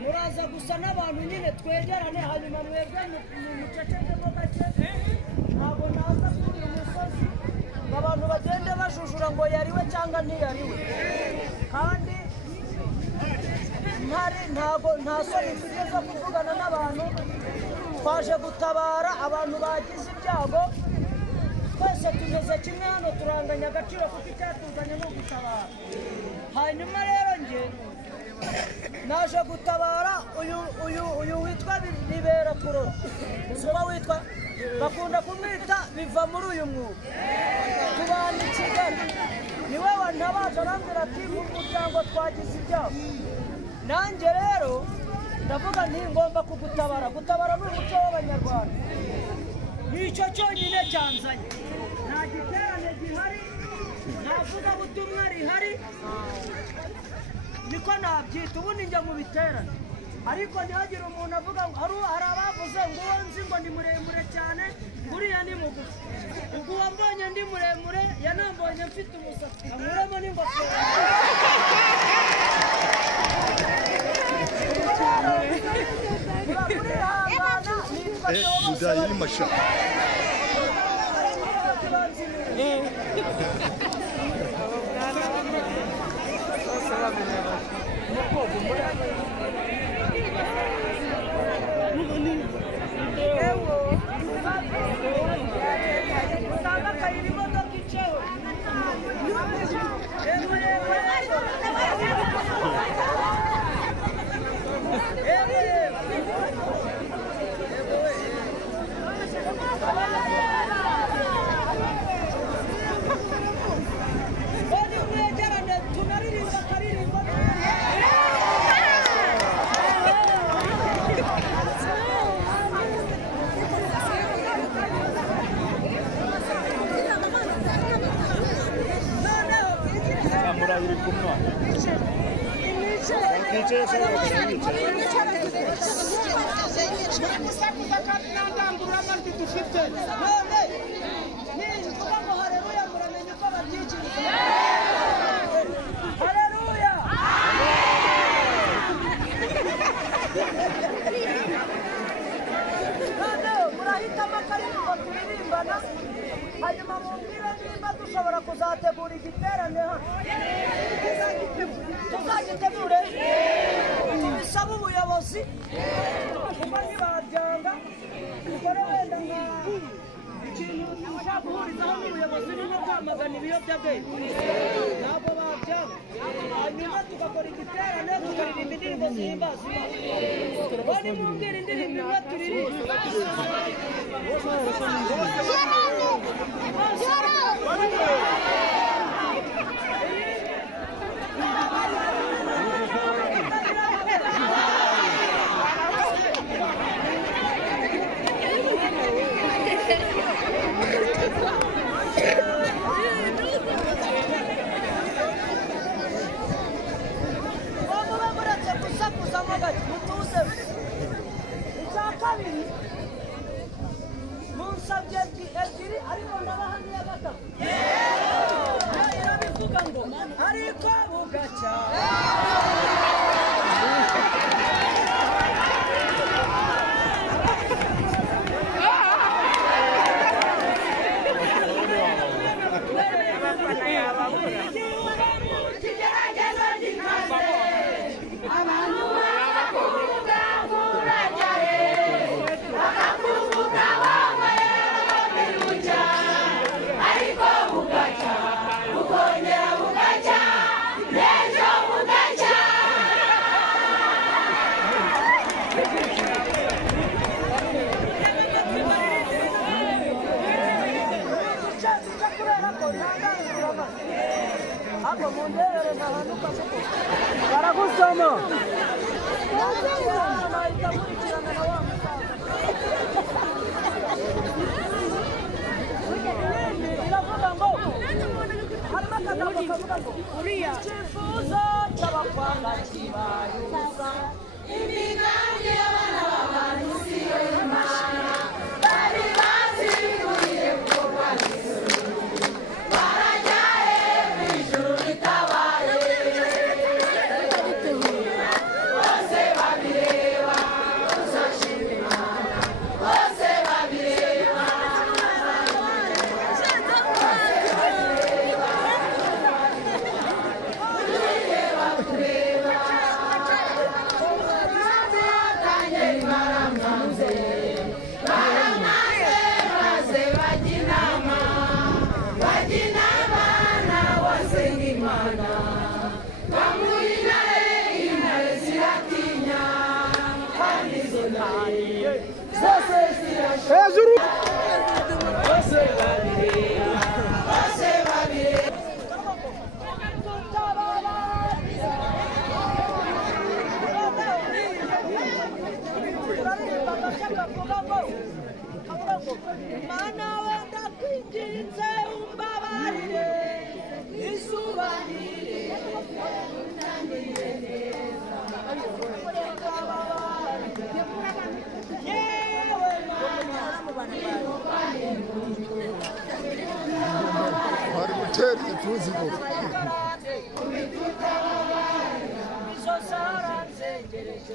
muraza gusa n'abantu nyine twegerane hanyuma mwebwe mucecekemo gake ntabwo naza kubira umusozi ngo abantu bagende bajujura ngo yariwe cyangwa ntiyariwe kandi nta soni mfite zo kuvugana n'abantu twaje gutabara abantu bagize ibyago twese tumeze kimwe hano turanganya agaciro kuko icyatuzanye ni ugutabara hanyuma rero njye naje gutabara uyu witwa Bibera Kurora uzuba witwa bakunda kumwita biva muri uyu mwuga tubana i Kigali niwe wantabaje arambwira ati mu muryango twagize ibyago nanjye rero ndavuga nti ngomba kugutabara gutabara ni umuco w'abanyarwanda nicyo cyonyine cyanzanye nta giterane gihari nta vugabutumwa rihari niko nabyita ubundi njya mu biterane ariko ntihagire umuntu avuga ngo hari abavuze ngo uwo nzi ngo ni muremure cyane nguriya ni mugufi ubwo uwambonye ndi muremure yanambonye mfite umusatsi ankuramo n'ingofero Mudahiri Masha hanyuma mumbwire nimba dushobora kuzategura igiterane hano tuzagitegure tubisaba ubuyobozi kuba ntibabyanga dukore wenda nka ikintu ushaka guhurizaho n'ubuyobozi ni nko kwamagana ibiyobyabwenge ntabwo babyanga hanyuma tugakora igiterane tukaririmba indirimbo zihimbaza bari mumbwire indirimbo imwe turirimba ebyiri ariko ndabaha n'iya gatatu irabivuga ngo ariko bugacya baragusoma iravuga ngo harimo akagambo kavuga ngo uriya icyifuzo cy'abakwanga kibaye ubusa kavuga ngo mana wenda kwinginze umbabarire izuba Hari gutera tuzi ngo izo zaranzengereje